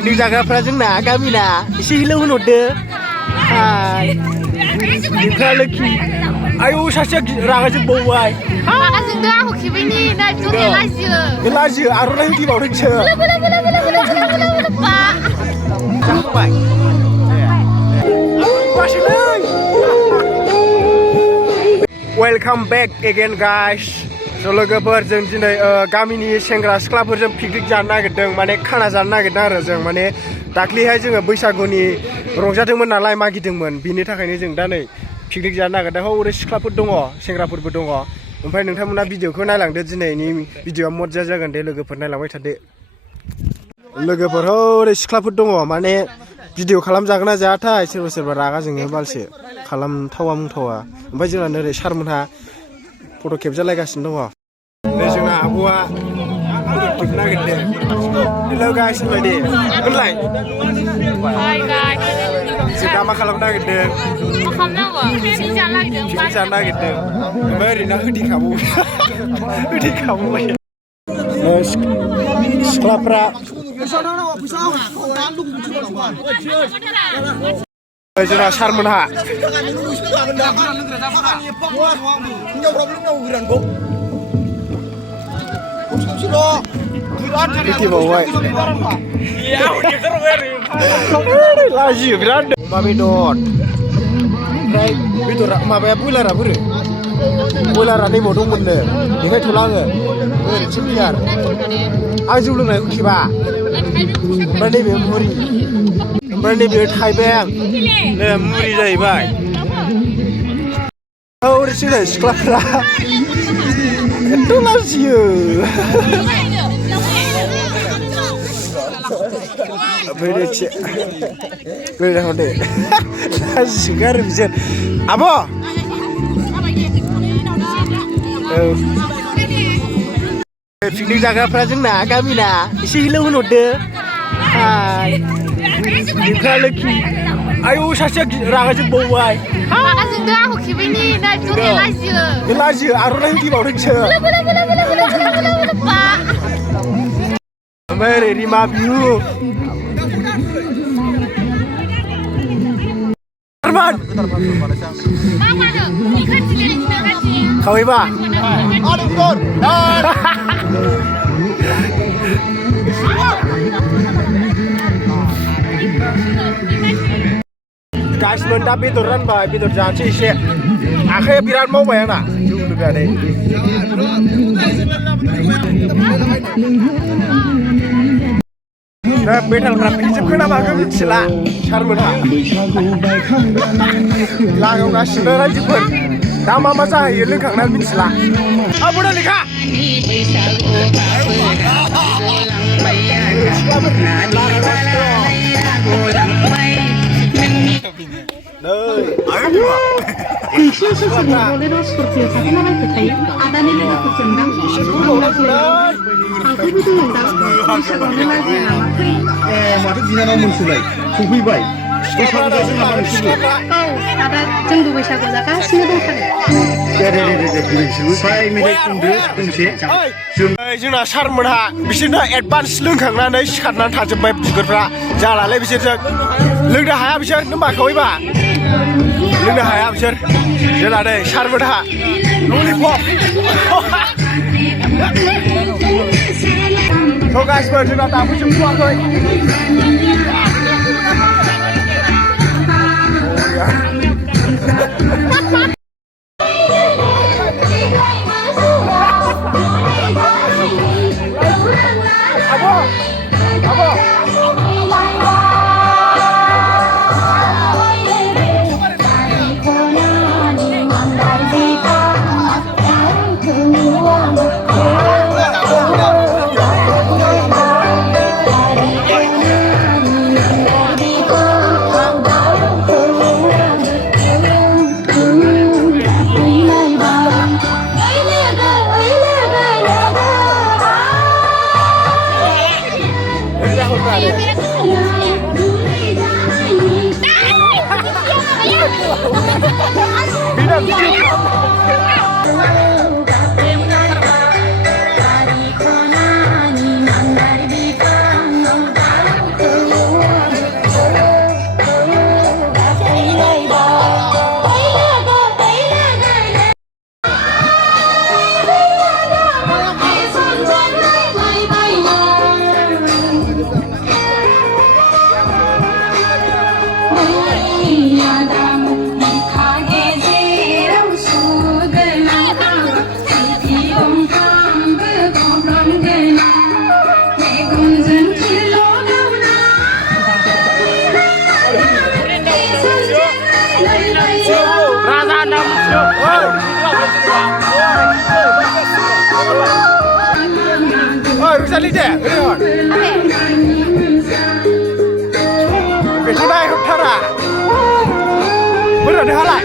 Picnic जाग्राफ्रा जोंना गामिना एसे हिलौ होनहरदो हाय नोंफ्रा लोखि आयौ सासेया रागा जोंबावबाय रागा जोंदों आंखौ खेबैनि ना बिदिनो लाजियो आर'नाइ होदिबावदोंसो जाखांबाय वेलकाम बैक अगेन गाइस स' लोगोफोर जों दिनै गामिनि सेंग्रा सिख्लाफोरजों पिकनिक जानो नागिरदों माने खाना जानो नागिरदों आरो जों माने दाख्लैहाय जोङो बैसागुनि रंजादोंमोन नालाय मागिदोंमोन बिनि थाखायनो जों दा नै पिकनिक जानो नागिरदों हरै सिख्लाफोर दङ सेंग्राफोरबो दङ ओमफ्राय नोंथांमोना भिडिअखौ नायलांदो दिनैनि भिडिअआ मजा जागोन दे लोगोफोर नायलांबाय थादो लोगोफोर हरै सिख्लाफोर दङ माने भिडिअ खालामजागोन ना जायाथाय सोरबा सोरबा रागा जोङो बालसो खालामथावा मुंथावा ओमफ्राय जोंना नोरै सारमोनहा फट' खेबजालायगासिनो दङ नै जोंना आब'आ फट' खेबनो नागिरदों हेलौ गाइस होनलाय दे होनलाय जों दा मा खालामनो नागिरदों पिकनिक जानो नागिरदों ओमफ्राय ओरैनो होदिखाबावबाय सिख्लाफ्रा जोंना सारमोनहा खेथिबावबाय लाजियो बिराद अमा बेदर ओमफ्राय बेदरा माबाया बयलारा बोरो बयलारा नैबाव दंमोननो देखायथ'ला आङो ओरैनोसो क्लियार आं जौ लोंनायखौ खेबा ओमफ्राय नैबे मुरि ओमफ्राय नैबे थाइबें नै मुरि जाहैबाय ओरैसो सिख्लाफ्रा एथ' लाजियो लाजिगोन आरो बिसोर आब' पिकनिक जाग्राफ्रा जोंना गामिना एसे हिलौ होनहरदो हाय नोंफ्रा लोखि आयौ सासेया रागा जोंबावबाय रागा जोंदों आंखौ खेबैनि ना बिदिनो लाजियो आर'नाइ होदिबावदोंसो ओमफ्राय ओरै रिमा बिहु खावैबा गासिमोन दा बेदर रानबाय बेदर जानोसै एसे आखाइया बिराद मावबाय आंना जौ लोंनानै दा बेटारफ्रा फैजोबखो ना माखो मिथिला सारमोनहा लागावगासिनो रायजोफोर दा मा मा जाहैयो लोंखांनानै मिथिला बोdo लेखा माथो बिनानाव मोनसोलाय सफैबाय जों बैसागु जागासिनो दंथारो जोंना सारमोनहा बिसोरनो एडभान्स लोंखांनानै सिखारनानै थाजोब्बाय बिगुरफ्रा जालालै बिसोरजों लोंनो हाया बिसोर नों माखावैबा लोंनो हाया बिसोर जोंना नै सारमोनहा ललिपप थ' गासिबो जोंना दाबो जोबथ'वाखै Rusak lidah, benar. Besok dah utara. Benar dah halai.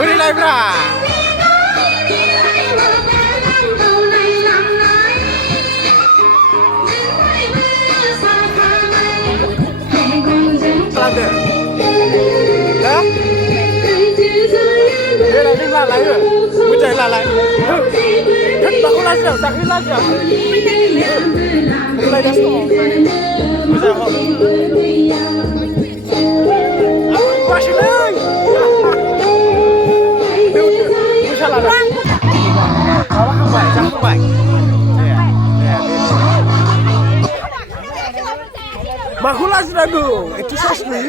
Beri lagi berah. Ada. Hah? Dia dah dengar lah ya. Bukan lah lah. Kan tak ulas dah, tak ulas dah. Mulai dah stop. Bukan apa. Masih lagi. Bukan lah dah. Awak kembali, jangan kembali. Makulas dah tu. Itu sasmi.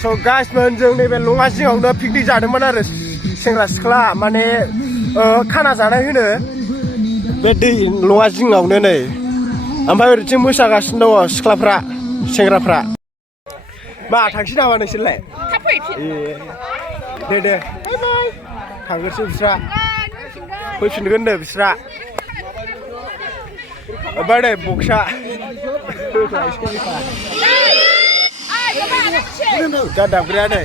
So guys, जों नैबे लङा जिङावनो picnic जादोंमोन आरो सेंग्रा सिख्ला माने खाना जानाय होनो बे दै लङा जिङावनो नै ओमफ्राय ओरैथिं मोसागासिनो दङ सिख्लाफ्रा सेंग्राफ्रा मा थांसै नामा नोंसोरलाय थाब फैफिन दे बाय बाय थांगोनसै बिस्रा फैफिनगोन नो बिस्रा ओमफ्राय नै बक्सा Ganda berani.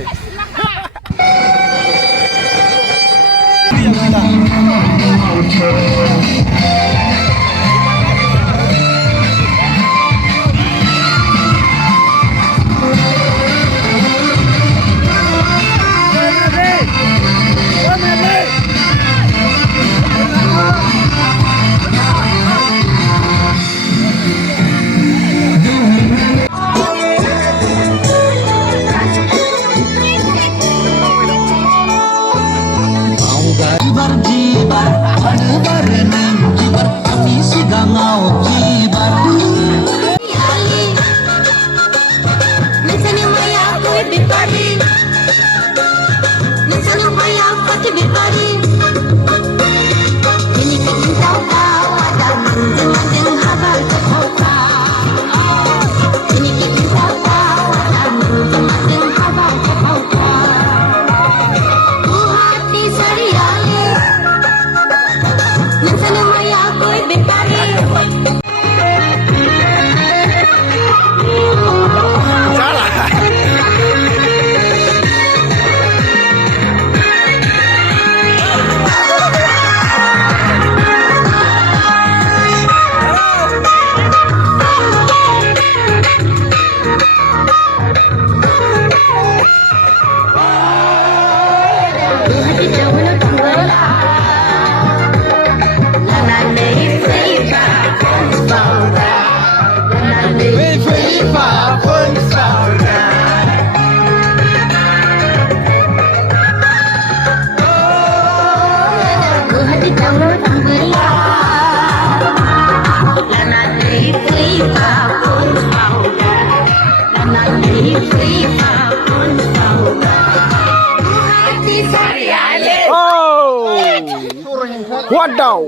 Wadaw.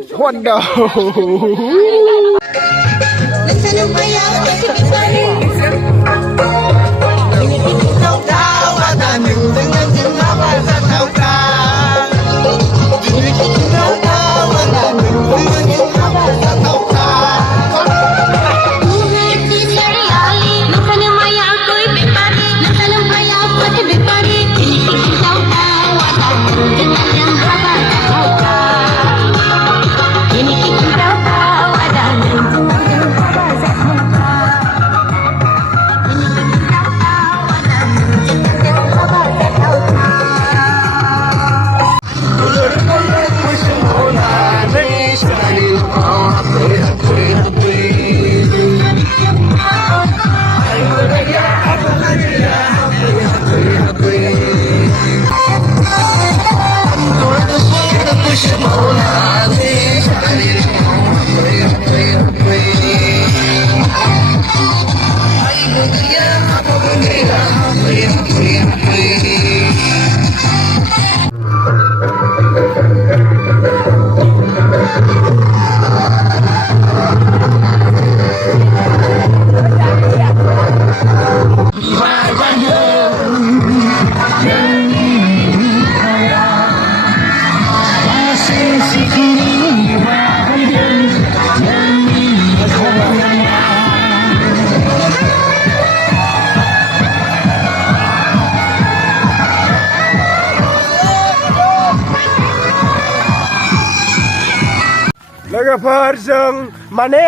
लोगोफोर जों माने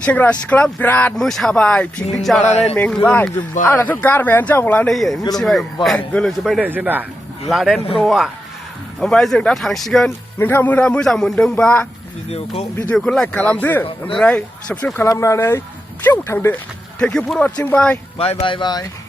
सेंग्रा सिख्ला बिराद मोसाबाय पिकनिक जानानै मेंबाय आंनाथ' गारमायानो जाबावला नै मिथिबाय गोलोमजोब्बाय नै जोंना लादेन ब्र'आ ओमफ्राय जों दा थांसिगोन नोंथांमोनहा मोजां मोनदोंबा भिडिअखौ लाइक खालामदो ओमफ्राय साबस्क्राइब खालामनानै फिउ थांदो thank you for watching bye bye